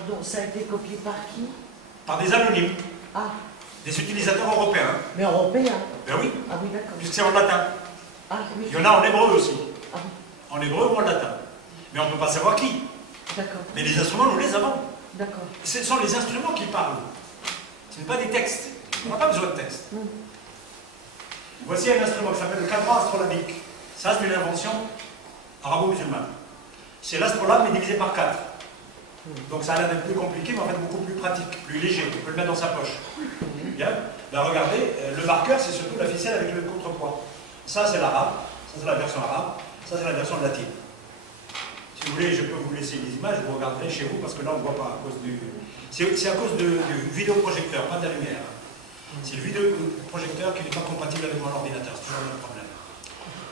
Pardon, ça a été copié par qui? Par des anonymes, Ah, des utilisateurs européens. mais européen. Ben oui, Ah oui, d'accord. puisque c'est en latin. Ah oui. Il y en a en hébreu aussi. Ah oui, En hébreu ou en latin. Mais on ne peut pas savoir qui. d'accord. Mais les instruments, nous les avons. D'accord. Ce sont les instruments qui parlent. Ce n'est pas des textes. On n'a pas besoin de texte. Voici un instrument qui s'appelle le cadran astrolabique. Ça, c'est une invention arabo-musulmane. C'est l'astrolabe, mais divisé par 4. Donc ça a l'air d'être plus compliqué, mais en fait beaucoup plus pratique, plus léger. On peut le mettre dans sa poche. Bien. Là, regardez, le marqueur, c'est surtout la ficelle avec le contrepoids. Ça, c'est l'arabe. Ça, c'est la version arabe. Ça, c'est la version latine. Si vous voulez, je peux vous laisser les images, vous regarderez chez vous, parce que là, on ne voit pas à cause du... C'est à cause du vidéoprojecteur, pas de la lumière. C'est le vidéoprojecteur qui n'est pas compatible avec mon ordinateur, c'est toujours le même problème.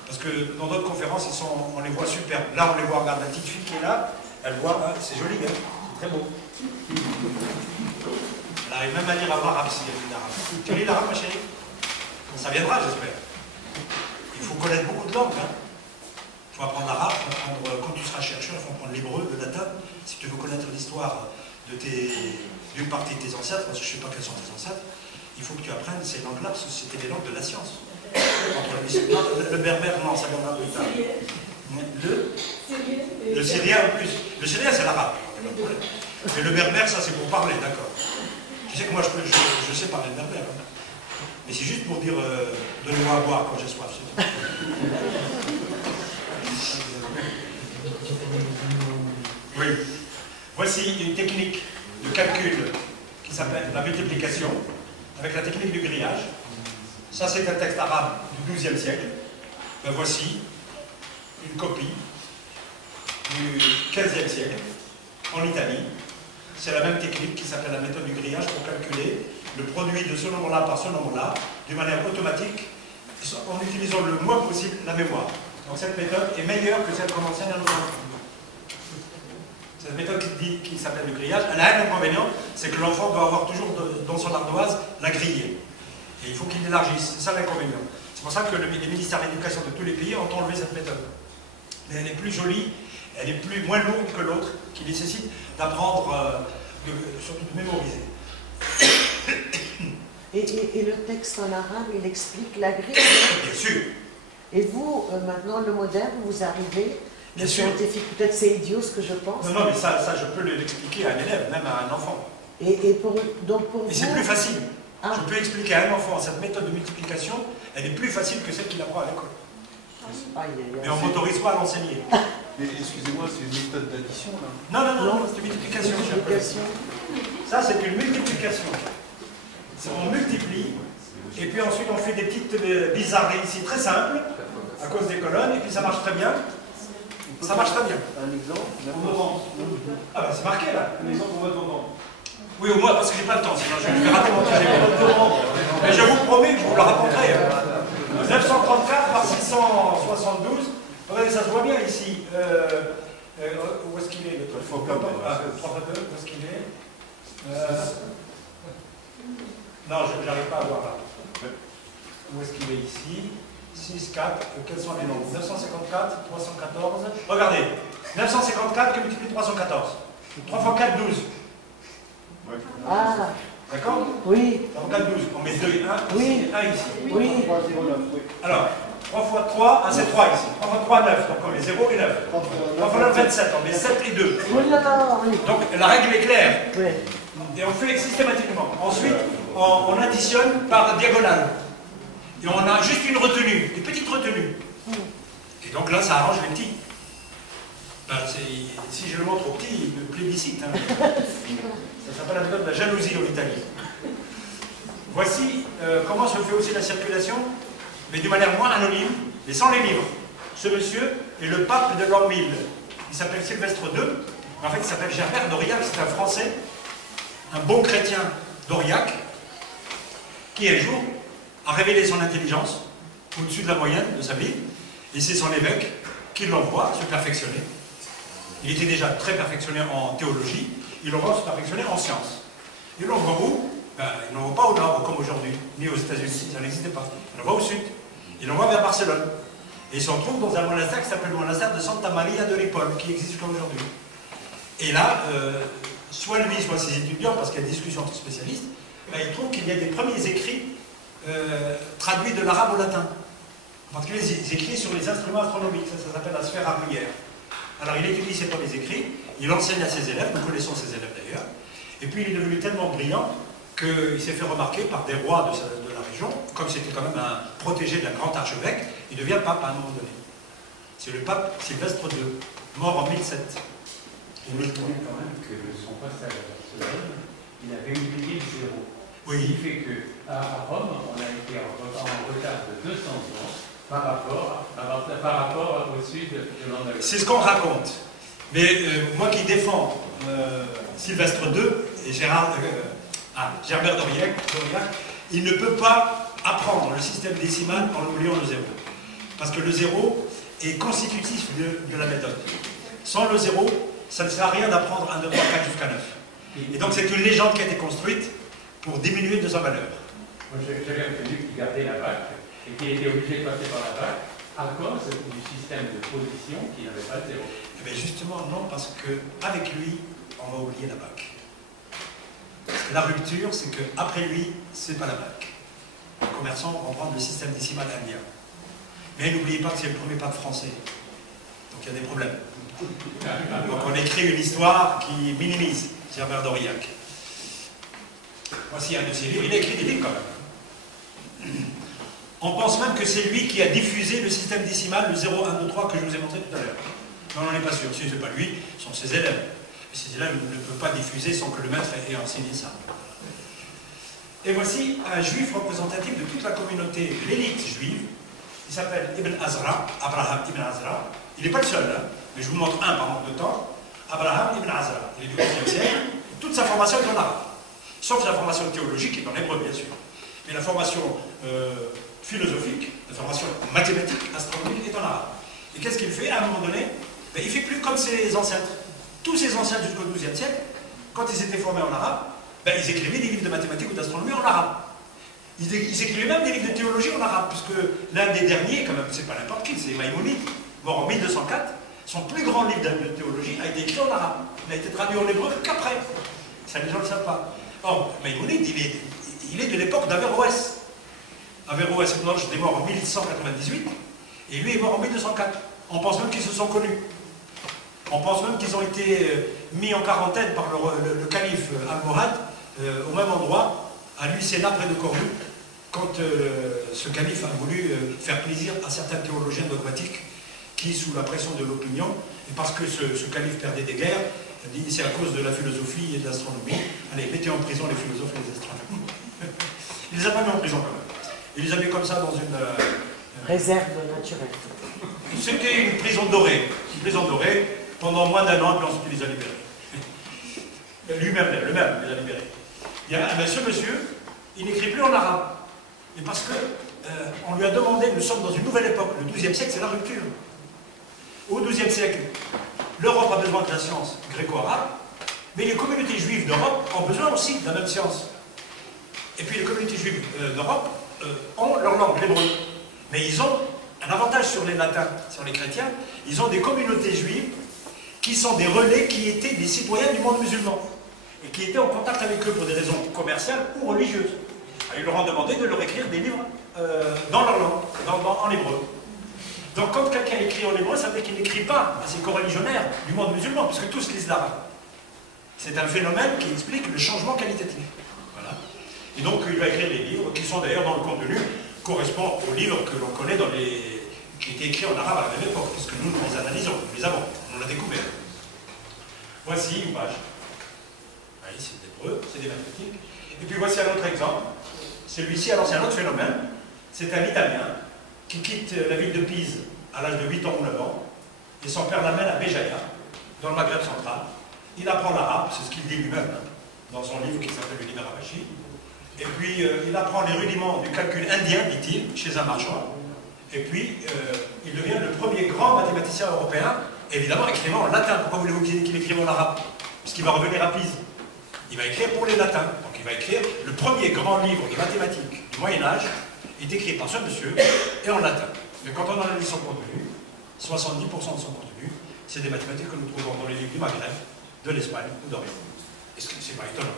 Parce que dans d'autres conférences, on les voit superbes. Là, on les voit, regarde, la petite fille qui est là, elle voit, hein, c'est joli, hein, c'est très beau. Elle arrive même à lire l'arabe s'il y a plus d'arabe. Tu lis l'arabe, ma chérie? Ça viendra, j'espère. Il faut connaître beaucoup de langues. Hein. Il faut apprendre l'arabe, quand tu seras chercheur, il faut apprendre l'hébreu, le latin. Si tu veux connaître l'histoire d'une partie de tes ancêtres, parce que je ne sais pas quels sont tes ancêtres, il faut que tu apprennes ces langues-là, parce que c'était des langues de la science. Le berbère, non, ça viendra plus tard. Le syrien en plus. Le syrien, c'est l'arabe. Mais le berbère, ça, c'est pour parler, d'accord. Tu sais que moi, je sais parler le berbère. Hein. Mais c'est juste pour dire, donnez-moi à boire quand j'ai soif. Oui. Voici une technique de calcul qui s'appelle la multiplication, avec la technique du grillage. Ça, c'est un texte arabe du XIIe siècle. Ben, voici une copie du XVe siècle, en Italie. C'est la même technique qui s'appelle la méthode du grillage pour calculer le produit de ce nombre-là par ce nombre-là, d'une manière automatique, en utilisant le moins possible la mémoire. Donc cette méthode est meilleure que celle qu'on enseigne à nos enfants. Cette méthode qui s'appelle le grillage, elle a un inconvénient, c'est que l'enfant doit avoir toujours dans son ardoise la griller. Et il faut qu'il élargisse, c'est ça l'inconvénient. C'est pour ça que les ministères de l'éducation de tous les pays ont enlevé cette méthode. Mais elle est plus jolie, elle est moins lourde que l'autre, qui nécessite d'apprendre, surtout de mémoriser. Et le texte en arabe, il explique la grille? Bien sûr. Et vous, maintenant, le moderne, vous arrivez, le Bien sûr. scientifique, peut-être c'est idiot ce que je pense. Non, non, mais ça je peux l'expliquer à un élève, même à un enfant. Donc pour Et vous... c'est plus facile. Ah. Je peux expliquer à un enfant cette méthode de multiplication, elle est plus facile que celle qu'il apprend à l'école. Mais on ne m'autorise pas à l'enseigner. Mais excusez-moi, c'est une méthode d'addition là? Non, c'est une multiplication. Ça, c'est une multiplication. On multiplie, et puis ensuite on fait des petites bizarreries ici, très simples, à cause des colonnes, et puis ça marche très bien. Ça marche très bien. Un exemple? Ah ben c'est marqué là. Un exemple pour votre enfant. Oui, au moins, parce que j'ai pas le temps, sinon je vais rater mon temps. Mais je vous promets que je vous le raconterai. 934 par 672. Regardez, ça se voit bien ici. Où est-ce qu'il est le 3 fois 2, où est-ce qu'il est Non, je n'arrive pas à voir là. Où est-ce qu'il est ici 6, 4, quels sont les nombres 954, 314. Regardez, 954 qui multiplie 314. 3 fois 4, 12. Ah, D'accord? oui. 3 fois 4, 12. On met 2 et 1 Oui. ici, 1 ici. Oui. 3, 0, 9, oui. Alors, 3 fois 3, c'est 3 ici. 3 fois 3, 9. Donc on met 0 et 9. 3 fois 9, 27. On met 7 et 2. Oui, là, oui. Donc la règle est claire. Oui. Et on fait systématiquement. Ensuite, on additionne par diagonale. Et on a juste une retenue, une petite retenue. Et donc là, ça arrange les petits. Ben, si je le montre aux petits, ils me plébiscitent. Hein. Ça s'appelle la méthode de la jalousie en Italie. Voici comment se fait aussi la circulation, mais d'une manière moins anonyme, mais sans les livres. Ce monsieur est le pape de l'an 1000. Il s'appelle Sylvestre II. En fait, il s'appelle Gerbert d'Aurillac, c'est un Français, un bon chrétien d'Aurillac, qui un jour a révélé son intelligence au-dessus de la moyenne de sa vie, et c'est son évêque qui l'envoie se perfectionner. Il était déjà très perfectionné en théologie, il l'envoie se perfectionner en sciences. Il l'envoie où? Il n'envoie pas au nord, comme aujourd'hui, ni aux États-Unis, ça n'existait pas. Il l'envoie au sud. Il l'envoie vers Barcelone. Et il se retrouve dans un monastère qui s'appelle le monastère de Santa Maria de Ripoll, qui existe jusqu'à aujourd'hui. Et là, soit lui, soit ses étudiants, parce qu'il y a discussion entre spécialistes, ben, ils trouvent qu'il y a des premiers écrits traduits de l'arabe au latin. En particulier les écrits sur les instruments astronomiques, ça s'appelle la sphère armillaire. Alors il étudie ces premiers écrits, il enseigne à ses élèves, nous connaissons ses élèves d'ailleurs, et puis il est devenu tellement brillant qu'il s'est fait remarquer par des rois de la région, comme c'était quand même un protégé d'un grand archevêque, il devient pape à un moment donné. C'est le pape Sylvestre II, mort en 1007. Je me souviens quand même que son passage à Barcelone, il avait oublié le zéro. Oui. Ce qui fait qu'à Rome, on a été en retard de 200 ans par rapport au sud de l'Andalousie. C'est ce qu'on raconte. Mais moi qui défends Sylvestre II et Gerbert d'Aurillac, il ne peut pas apprendre le système décimal en oubliant le zéro. Parce que le zéro est constitutif de la méthode. Sans le zéro, ça ne sert à rien d'apprendre 1, 2, 3, 4 jusqu'à 9. Et donc c'est une légende qui a été construite pour diminuer de sa valeur. Moi j'avais obtenu qu'il gardait la bac et qu'il était obligé de passer par la bac à cause du système de position qui n'avait pas de zéro. Eh bien justement non, parce qu'avec lui, on va oublier la bac. Parce que la rupture, c'est qu'après lui, c'est pas la bac. Les commerçants vont prendre le système décimal indien. Mais n'oubliez pas que c'est le premier pape français. Donc il y a des problèmes. Donc on écrit une histoire qui minimise Gerbert d'Aurillac. Voici un de ses livres. Il a écrit des livres quand même. On pense même que c'est lui qui a diffusé le système décimal, le 0, 1, 2, 3 que je vous ai montré tout à l'heure. Mais on n'en est pas sûr. Si ce n'est pas lui, ce sont ses élèves. Et ses élèves ne peuvent pas diffuser sans que le maître ait enseigné ça. Et voici un juif représentatif de toute la communauté, de l'élite juive. Il s'appelle Ibn Azra, Abraham Ibn Azra. Il n'est pas le seul, hein, mais je vous montre un par manque de temps. Abraham Ibn Azra. Il est du XIe siècle. Toute sa formation est en arabe. Sauf la formation théologique qui est en hébreu, bien sûr. Mais la formation philosophique, la formation mathématique, astronomique est en arabe. Et qu'est-ce qu'il fait à un moment donné? Ben, il ne fait plus comme ses ancêtres. Tous ses ancêtres jusqu'au XIIe siècle, quand ils s'étaient formés en arabe, ben, ils écrivaient des livres de mathématiques ou d'astronomie en arabe. Ils écrivaient même des livres de théologie en arabe, puisque l'un des derniers, quand même, c'est pas n'importe qui, c'est Maïmonide, mort en 1204, son plus grand livre de théologie a été écrit en arabe. Il a été traduit en hébreu qu'après. Ça, les gens ne le savent pas. Or, Maïmonide, il est de l'époque d'Averroès. Averroès est mort en 1198, et lui est mort en 1204. On pense même qu'ils se sont connus. On pense même qu'ils ont été mis en quarantaine par le calife Almohad au même endroit, à Lucena, près de Cordoue, quand ce calife a voulu faire plaisir à certains théologiens dogmatiques qui, sous la pression de l'opinion, et parce que ce calife perdait des guerres, a dit c'est à cause de la philosophie et de l'astronomie, allez, mettez en prison les philosophes et les astronomes. Il les a pas mis en prison quand même. Il les a mis comme ça dans une... Réserve naturelle. C'était une prison dorée. Une prison dorée pendant moins d'1 an, puis ensuite il les a libérés. Lui-même, le même, les a libérés. Ce monsieur, il n'écrit plus en arabe. Et parce que on lui a demandé, nous sommes dans une nouvelle époque, le XIIe siècle, c'est la rupture. Au XIIe siècle, l'Europe a besoin de la science gréco-arabe, mais les communautés juives d'Europe ont besoin aussi de la même science. Et puis les communautés juives d'Europe ont leur langue, l'hébreu. Mais ils ont un avantage sur les latins, sur les chrétiens, ils ont des communautés juives qui sont des relais qui étaient des citoyens du monde musulman et qui étaient en contact avec eux pour des raisons commerciales ou religieuses. Ils leur ont demandé de leur écrire des livres dans leur langue, en hébreu. Donc quand quelqu'un écrit en hébreu, ça veut dire qu'il n'écrit pas à ses coreligionnaires du monde musulman, puisque tous lisent l'arabe. C'est un phénomène qui explique le changement qualitatif. Voilà. Et donc il va écrire des livres qui sont d'ailleurs dans le contenu, correspondent aux livres que l'on connaît qui étaient écrits en arabe à la même époque, puisque nous les analysons, nous les avons, on l'a découvert. Voici une page. Oui, c'est d'hébreu, c'est des mathématiques. Et puis voici un autre exemple. Celui-ci, alors c'est un autre phénomène. C'est un Italien qui quitte la ville de Pise à l'âge de 8 ans ou 9 ans, et son père l'amène à Béjaïa, dans le Maghreb central. Il apprend l'arabe, c'est ce qu'il dit lui-même, dans son livre qui s'appelle le Liber Abachi. Et puis il apprend les rudiments du calcul indien, dit-il, chez un marchand. Et puis il devient le premier grand mathématicien européen, évidemment écrivant en latin. Pourquoi voulez-vous qu'il écrive en arabe? Parce qu'il va revenir à Pise. Il va écrire pour les latins. Donc il va écrire le premier grand livre de mathématiques du Moyen-Âge, est écrit par ce monsieur et en latin. Mais quand on analyse son contenu, 70% de son contenu, c'est des mathématiques que nous trouvons dans les livres du Maghreb, de l'Espagne ou d'Orient. Est-ce que c'est pas étonnant?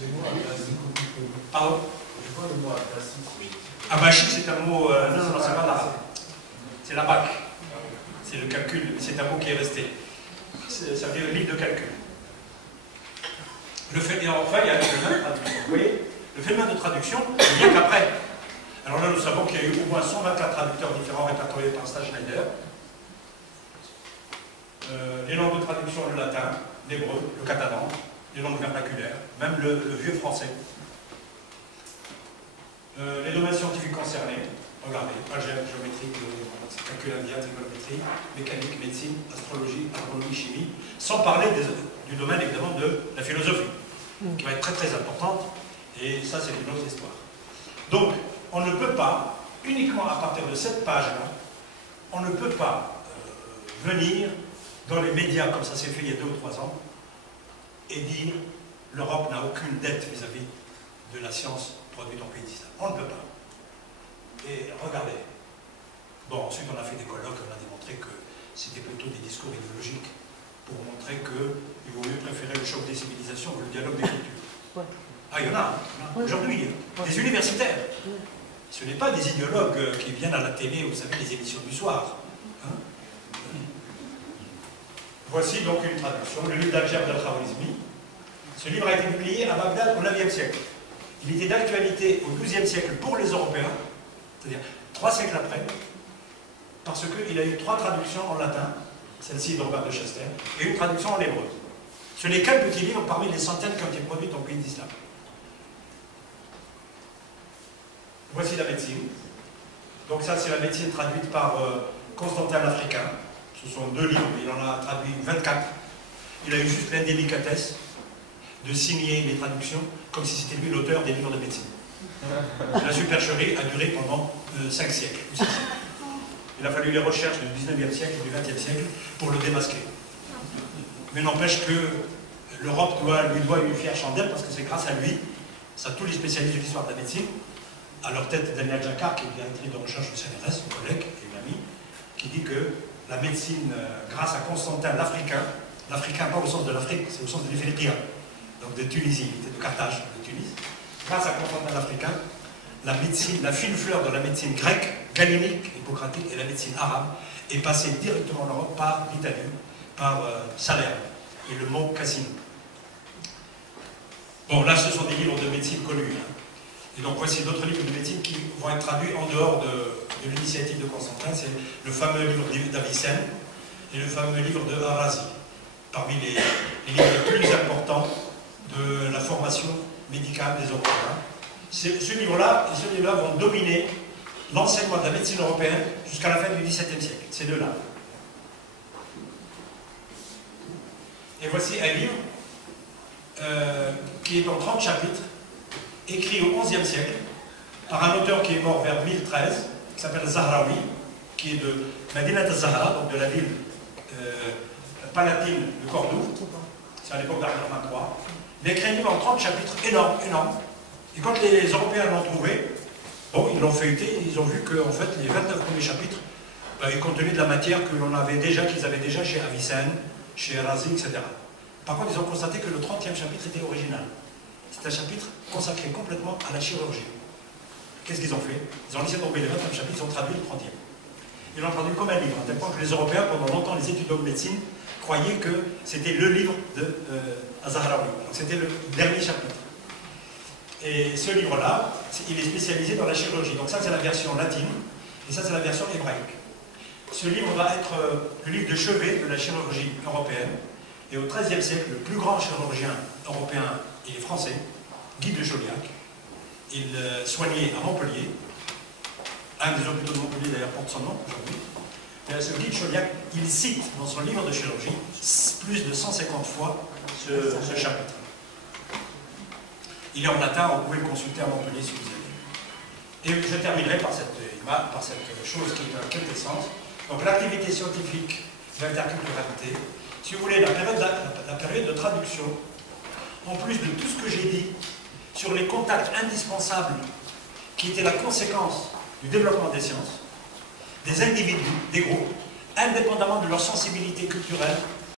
Les mots à Pardon? Je vois le mot agressif. Abachi, c'est un mot. Non, c'est pas l'arabe. C'est la BAC. C'est le calcul, c'est un mot qui est resté. Ça veut dire livre de calcul. Et enfin, il y a le phénomène de traduction. Vous voyez, le phénomène de traduction vient qu'après. Alors là, nous savons qu'il y a eu au moins 124 traducteurs différents répertoriés par Stan Schneider. Les langues de traduction, le latin, l'hébreu, le catalan, les langues vernaculaires, même le vieux français. Les domaines scientifiques concernés, regardez, algèbre, géométrie, calcul indien, trigonométrie, mécanique, médecine, astrologie, agronomie, chimie, sans parler du domaine évidemment de la philosophie, qui va être très très importante, et ça c'est une autre histoire. Donc, on ne peut pas, uniquement à partir de cette page-là, on ne peut pas venir dans les médias, comme ça s'est fait il y a 2 ou 3 ans, et dire l'Europe n'a aucune dette vis-à-vis de la science produite en pays d'islam. On ne peut pas. Et regardez. Bon, ensuite on a fait des colloques, on a démontré que c'était plutôt des discours idéologiques pour montrer qu'il vaut mieux préférer le choc des civilisations que le dialogue des cultures. Ouais. Ah, il y en a, aujourd'hui, des universitaires. Ce n'est pas des idéologues qui viennent à la télé, vous savez, les émissions du soir. Hein? Voici donc une traduction, le livre d'Al-Jabr al-Khwarizmi. Ce livre a été publié à Bagdad au IXe siècle. Il était d'actualité au XIIe siècle pour les Européens, c'est-à-dire 3 siècles après, parce qu'il a eu 3 traductions en latin, celle-ci de Robert de Chester, et une traduction en hébreu. Ce n'est qu'un petit livre parmi les centaines qui ont été produites en pays d'islam. Voici la médecine. Donc ça, c'est la médecine traduite par Constantin l'Africain. Ce sont 2 livres, il en a traduit 24. Il a eu juste l'indélicatesse de signer les traductions comme si c'était lui l'auteur des livres de médecine. La supercherie a duré pendant 5 siècles ou 6 siècles. Il a fallu les recherches du 19e siècle et du 20e siècle pour le démasquer. Mais n'empêche que l'Europe lui doit une fière chandelle parce que c'est grâce à lui, ça tous les spécialistes de l'histoire de la médecine, à leur tête Daniel Jacquard, qui est directrice de recherche au CNRS, mon collègue et une amie, qui dit que la médecine, grâce à Constantin l'Africain, l'Africain pas au sens de l'Afrique, c'est au sens de l'Éthiopie, donc de Tunisie, de Carthage, de Tunis, grâce à Constantin l'Africain, la médecine, la fine fleur de la médecine grecque, galénique, hippocratique, et la médecine arabe est passée directement en Europe par l'Italie, par Salerne et le mont Cassino. Bon, là, ce sont des livres de médecine connus. Hein. Et donc, voici d'autres livres de médecine qui vont être traduits en dehors de l'initiative de Constantin. C'est le fameux livre d'Avicenne et le fameux livre de Arazi, parmi les livres les plus importants de la formation médicale des Européens. Ce livre-là et ce livre-là vont dominer l'enseignement de la médecine européenne jusqu'à la fin du XVIIe siècle, ces deux-là. Et voici un livre qui est en 30 chapitres, écrit au XIe siècle, par un auteur qui est mort vers 1013, qui s'appelle Zahraoui, qui est de Medinat al-Zahra, donc de la ville palatine de Cordoue, c'est à l'époque d'Arthur III. Il a écrit un livre en 30 chapitres, énorme, énorme. Et quand les Européens l'ont trouvé, bon, ils l'ont feuilleté, ils ont vu que en fait, les 29 premiers chapitres, ils contenaient de la matière que l'on avait déjà, qu'ils avaient déjà chez Avicenne, chez Razi, etc. Par contre, ils ont constaté que le 30e chapitre était original. C'est un chapitre consacré complètement à la chirurgie. Qu'est-ce qu'ils ont fait? Ils ont laissé tomber les 29 chapitres, ils ont traduit le 30e. Ils l'ont traduit comme un livre, à tel point que les Européens, pendant longtemps, les étudiants de médecine, croyaient que c'était le livre de Zahraoui. Donc c'était le dernier chapitre. Et ce livre-là, il est spécialisé dans la chirurgie. Donc ça, c'est la version latine, et ça, c'est la version hébraïque. Ce livre va être le livre de chevet de la chirurgie européenne. Et au XIIIe siècle, le plus grand chirurgien européen, il est français, Guy de Chauliac. Il soignait à Montpellier. Un des hôpitaux de Montpellier, d'ailleurs, porte son nom aujourd'hui. Ce Guy de Chauliac, il cite dans son livre de chirurgie plus de 150 fois ce chapitre. Il est en latin, vous pouvez le consulter à Montpellier si vous avez. Et je terminerai par cette chose qui est la quintessence. Donc l'activité scientifique, l'interculturalité. Si vous voulez, la période de traduction, en plus de tout ce que j'ai dit sur les contacts indispensables qui étaient la conséquence du développement des sciences, des individus, des groupes, indépendamment de leur sensibilité culturelle,